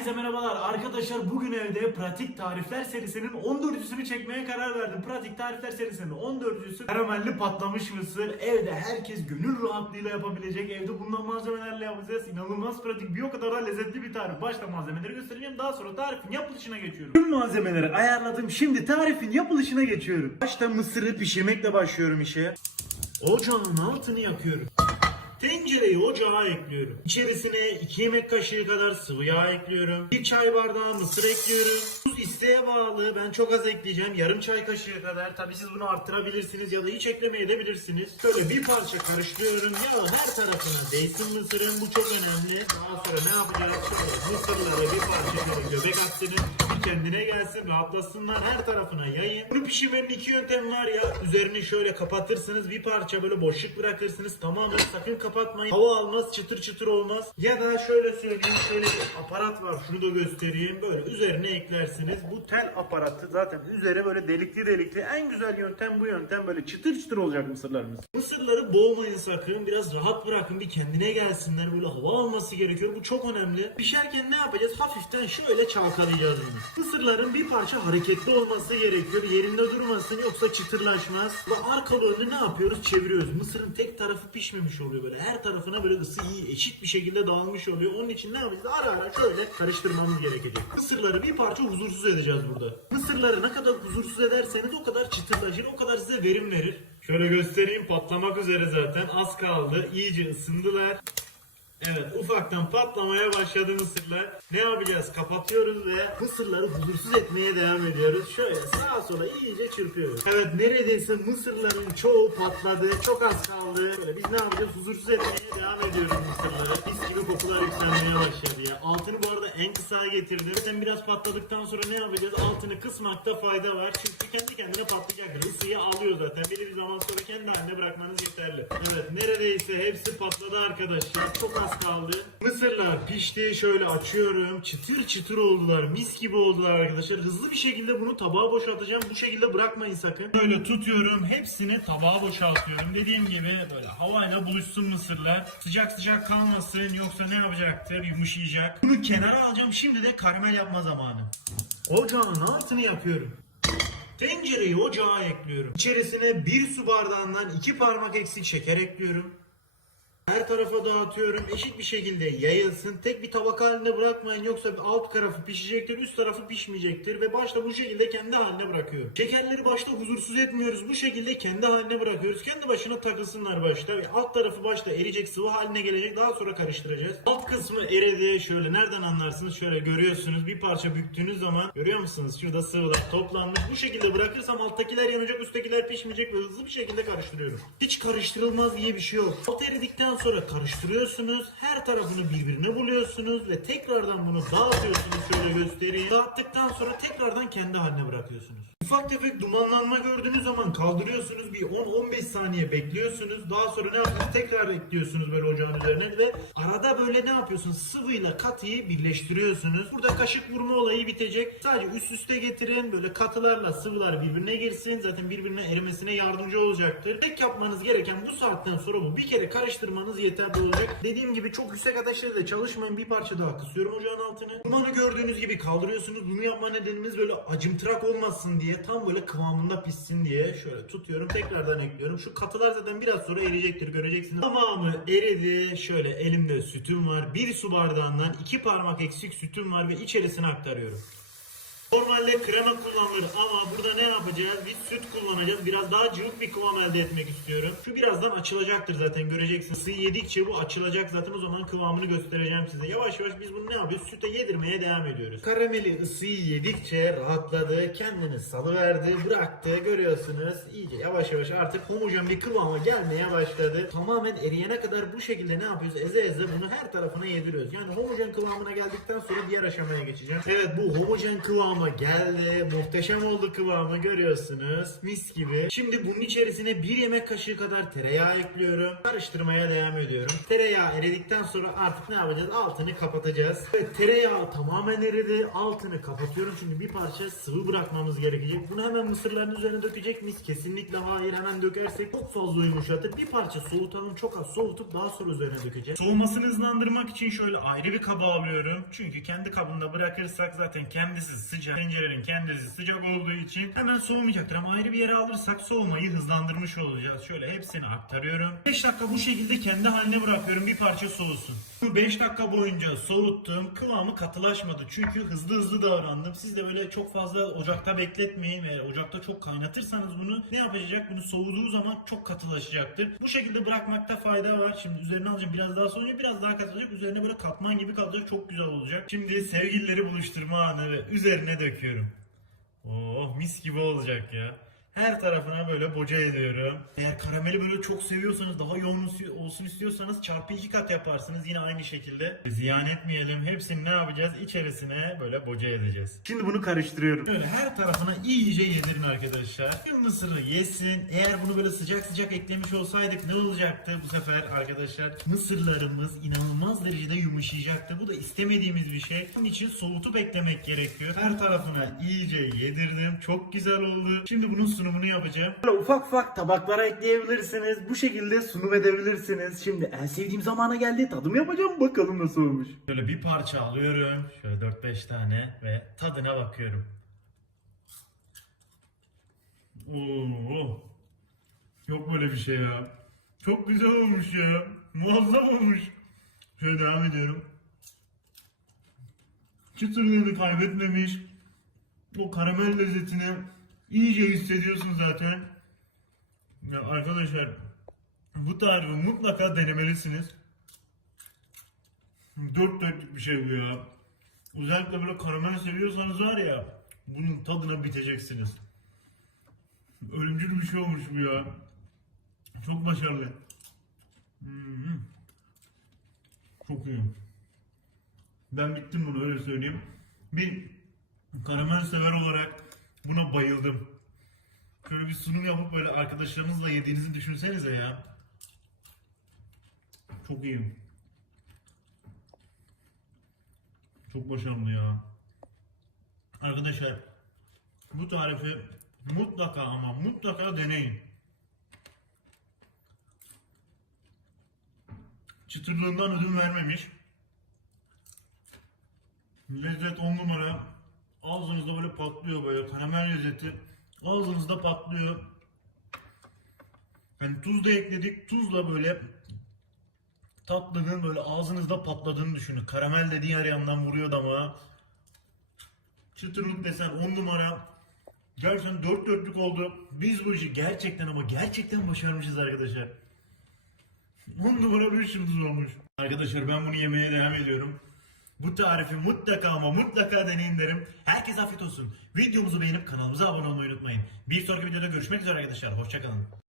Herkese merhabalar arkadaşlar bugün evde pratik tarifler serisinin 14'üsünü çekmeye karar verdim. Pratik tarifler serisinin 14'üsü karamelli patlamış mısır. Evde herkes gönül rahatlığıyla yapabilecek. Evde bulunan malzemelerle yapacağız. İnanılmaz pratik bir o kadar da lezzetli bir tarif. Başta malzemeleri göstereceğim daha sonra tarifin yapılışına geçiyorum. Tüm malzemeleri ayarladım. Şimdi tarifin yapılışına geçiyorum. Başta mısırı pişirmekle başlıyorum işe. Ocağın altını yakıyorum. Tencereyi ocağa ekliyorum. İçerisine 2 yemek kaşığı kadar sıvı yağ ekliyorum. 1 çay bardağı mısır ekliyorum. Tuz isteğe bağlı. Ben çok az ekleyeceğim. Yarım çay kaşığı kadar. Tabi siz bunu arttırabilirsiniz ya da hiç eklemeye de bilirsiniz. Şöyle bir parça karıştırıyorum. Yağın her tarafına değsin mısırın. Bu çok önemli. Daha sonra ne yapacağız? Şöyle mısırları bir parça göbek atsın. Kendine gelsin. Rahatlasınlar. Her tarafına yayın. Bunu pişirmenin iki yöntemi var ya. Üzerini şöyle kapatırsınız. Bir parça böyle boşluk bırakırsınız. Tamamen sakın kapatmayın. Hava almaz. Çıtır çıtır olmaz. Ya da şöyle söyleyeyim. Şöyle bir aparat var. Şunu da göstereyim. Böyle üzerine eklersiniz. Bu tel aparatı zaten üzeri böyle delikli delikli. En güzel yöntem bu yöntem. Böyle çıtır çıtır olacak mısırlarımız. Mısırları boğmayın sakın. Biraz rahat bırakın. Bir kendine gelsinler. Böyle hava alması gerekiyor. Bu çok önemli. Pişerken ne yapacağız? Hafiften şöyle çalkalayacağız bunu. Mısırların bir parça hareketli olması gerekiyor. Yerinde durmasın yoksa çıtırlaşmaz. Ve arkalı önlü ne yapıyoruz? Çeviriyoruz. Mısırın tek tarafı pişmemiş oluyor böyle. Her tarafına böyle ısı iyi eşit bir şekilde dağılmış oluyor. Onun için ne yapacağız? Ara ara şöyle karıştırmamız gerekecek. Mısırları bir parça huzursuz edeceğiz burada. Mısırları ne kadar huzursuz ederseniz o kadar çıtırlaşır, o kadar size verim verir. Şöyle göstereyim patlamak üzere zaten. Az kaldı. İyice ısındılar. Evet ufaktan patlamaya başladı mısırlar. Ne yapacağız? Kapatıyoruz ve mısırları huzursuz etmeye devam ediyoruz. Şöyle sağa sola iyice çırpıyoruz. Evet neredeyse mısırların çoğu patladı. Çok az kaldı. Şöyle biz ne yapacağız? Huzursuz etmeye devam ediyoruz mısırları. Mis gibi kokular yükselmeye başladı ya. Altını bu arada en kısa getirdim. Zaten biraz patladıktan sonra ne yapacağız? Altını kısmakta fayda var. Çünkü kendi kendine patlayacaktır. Isıyı alıyor zaten. Belli bir zaman sonra kendi haline bırakmanız yeterli. Evet neredeyse hepsi patladı arkadaşlar. Çok az kaldı. Mısırlar pişti. Şöyle açıyorum. Çıtır çıtır oldular. Mis gibi oldular arkadaşlar. Hızlı bir şekilde bunu tabağa boşaltacağım. Bu şekilde bırakmayın sakın. Böyle tutuyorum. Hepsini tabağa boşaltıyorum. Dediğim gibi böyle havayla buluşsun mısırlar. Sıcak sıcak kalmasın. Yoksa ne yapacaktır? Yumuşayacak. Bunu kenara alacağım. Şimdi de karamel yapma zamanı. Ocağın altını yapıyorum. Tencereyi ocağa ekliyorum. İçerisine bir su bardağından iki parmak eksik şeker ekliyorum. Her tarafa dağıtıyorum. Eşit bir şekilde yayılsın. Tek bir tabak halinde bırakmayın. Yoksa alt tarafı pişecektir, üst tarafı pişmeyecektir. Ve başta bu şekilde kendi haline bırakıyorum. Şekerleri başta huzursuz etmiyoruz. Bu şekilde kendi haline bırakıyoruz. Kendi başına takılsınlar başta. Ve alt tarafı başta eriyecek, sıvı haline gelecek. Daha sonra karıştıracağız. Alt kısmı eridi. Şöyle nereden anlarsınız? Şöyle görüyorsunuz. Bir parça büktüğünüz zaman görüyor musunuz? Şurada sıvılar toplanmış. Bu şekilde bırakırsam alttakiler yanacak, üsttekiler pişmeyecek ve hızlı bir şekilde karıştırıyorum. Hiç karıştırılmaz diye bir şey yok. Alt eridikten sonra karıştırıyorsunuz. Her tarafını birbirine buluyorsunuz ve tekrardan bunu dağıtıyorsunuz. Şöyle göstereyim. Dağıttıktan sonra tekrardan kendi haline bırakıyorsunuz. Ufak tefek dumanlanma gördüğünüz zaman kaldırıyorsunuz. Bir 10-15 saniye bekliyorsunuz. Daha sonra ne yapıyorsunuz? Tekrar ekliyorsunuz böyle ocağın üzerine ve arada böyle ne yapıyorsunuz? Sıvıyla katıyı birleştiriyorsunuz. Burada kaşık vurma olayı bitecek. Sadece üst üste getirin. Böyle katılarla sıvılar birbirine girsin. Zaten birbirine erimesine yardımcı olacaktır. Tek yapmanız gereken bu saatten sonra bu bir kere karıştırmanız yeterli olacak. Dediğim gibi çok yüksek ateşlerde çalışmayın. Bir parça daha kısıyorum ocağın altını. Dumanı gördüğünüz gibi kaldırıyorsunuz. Bunu yapma nedenimiz böyle acımtırak olmasın diye. Tam böyle kıvamında pişsin diye. Şöyle tutuyorum. Tekrardan ekliyorum. Şu katılar zaten biraz sonra eriyecektir. Göreceksiniz. Tamamı eridi. Şöyle elimde sütüm var. Bir su bardağından iki parmak eksik sütüm var ve içerisine aktarıyorum. Normalde krema kullanılır ama yapacağız? Biz süt kullanacağız. Biraz daha cıvık bir kıvam elde etmek istiyorum. Şu birazdan açılacaktır zaten göreceksiniz. Sıvı yedikçe bu açılacak zaten o zaman kıvamını göstereceğim size. Yavaş yavaş biz bunu ne yapıyoruz? Süte yedirmeye devam ediyoruz. Karameli ısıyı yedikçe rahatladı. Kendini salıverdi, bıraktı. Görüyorsunuz. İyice yavaş yavaş artık homojen bir kıvama gelmeye başladı. Tamamen eriyene kadar bu şekilde ne yapıyoruz? Eze eze bunu her tarafına yediriyoruz. Yani homojen kıvamına geldikten sonra diğer aşamaya geçeceğim. Evet bu homojen kıvama geldi. Muhteşem oldu kıvamı görüyorsunuz. Mis gibi. Şimdi bunun içerisine bir yemek kaşığı kadar tereyağı ekliyorum. Karıştırmaya devam ediyorum. Tereyağı eridikten sonra artık ne yapacağız? Altını kapatacağız. Evet, tereyağı tamamen eridi. Altını kapatıyorum çünkü bir parça sıvı bırakmamız gerekecek. Bunu hemen mısırların üzerine dökecek miyiz? Kesinlikle hayır. Hemen dökersek çok fazla yumuşatır. Bir parça soğutalım. Çok az soğutup daha sonra üzerine dökeceğiz. Soğumasını hızlandırmak için şöyle ayrı bir kaba alıyorum. Çünkü kendi kabında bırakırsak zaten kendisi sıcak. Tencerenin kendisi sıcak olduğu için hemen soğumayacaktır. Ama ayrı bir yere alırsak soğumayı hızlandırmış olacağız. Şöyle hepsini aktarıyorum. 5 dakika bu şekilde kendi haline bırakıyorum. Bir parça soğusun. Bu 5 dakika boyunca soğuttum. Kıvamı katılaşmadı. Çünkü hızlı hızlı davrandım. Siz de böyle çok fazla ocakta bekletmeyin ve ocakta çok kaynatırsanız bunu ne yapacak? Bunu soğuduğu zaman çok katılaşacaktır. Bu şekilde bırakmakta fayda var. Şimdi üzerine alacağım biraz daha soğuyunca biraz daha katılacak. Üzerine böyle katman gibi kalacak. Çok güzel olacak. Şimdi sevgilileri buluşturma anı ve üzerine döküyorum. Oh mis gibi olacak ya. Her tarafına böyle boca ediyorum. Eğer karameli böyle çok seviyorsanız daha yoğun olsun- istiyorsanız çarpı iki kat yaparsınız yine aynı şekilde. Ziyan etmeyelim. Hepsini ne yapacağız? İçerisine böyle boca edeceğiz. Şimdi bunu karıştırıyorum. Böyle her tarafına iyice yedirin arkadaşlar. Tüm mısırı yesin. Eğer bunu böyle sıcak sıcak eklemiş olsaydık ne olacaktı bu sefer arkadaşlar? Mısırlarımız inanılmaz derecede yumuşayacaktı. Bu da istemediğimiz bir şey. Bunun için soğutup eklemek gerekiyor. Her tarafına iyice yedirdim. Çok güzel oldu. Şimdi bunun sunumunu yapacağım. Böyle ufak ufak tabaklara ekleyebilirsiniz. Bu şekilde sunum edebilirsiniz. Şimdi en sevdiğim zamana geldi. Tadım yapacağım. Bakalım nasıl olmuş. Şöyle bir parça alıyorum. Şöyle 4-5 tane ve tadına bakıyorum. Oo. Yok böyle bir şey ya. Çok güzel olmuş ya. Muazzam olmuş. Şöyle devam ediyorum. Çıtırlığını kaybetmemiş. O karamel lezzetini iyice hissediyorsun zaten. Ya arkadaşlar bu tarifi mutlaka denemelisiniz. Dört dörtlük bir şey bu ya. Özellikle böyle karamel seviyorsanız var ya bunun tadına biteceksiniz. Ölümcül bir şey olmuş bu ya. Çok başarılı. Hmm. Çok iyi. Ben bittim bunu öyle söyleyeyim. Bir karamel sever olarak buna bayıldım. Şöyle bir sunum yapıp böyle arkadaşlarınızla yediğinizi düşünsenize ya. Çok iyi. Çok başarılı ya. Arkadaşlar bu tarifi mutlaka ama mutlaka deneyin. Çıtırlığından ödün vermemiş. Lezzet on numara. Ağzınızda böyle patlıyor böyle karamel lezzeti. Ağzınızda patlıyor. Yani tuz da ekledik. Tuzla böyle tatlının böyle ağzınızda patladığını düşünün. Karamel de diğer yandan vuruyor damağa. Çıtırlık desen on numara. Gerçekten dört dörtlük oldu. Biz bu işi gerçekten ama gerçekten başarmışız arkadaşlar. 10 numara bir yıldız olmuş. Arkadaşlar ben bunu yemeye devam ediyorum. Bu tarifi mutlaka ama mutlaka deneyin derim. Herkese afiyet olsun. Videomuzu beğenip kanalımıza abone olmayı unutmayın. Bir sonraki videoda görüşmek üzere arkadaşlar. Hoşçakalın.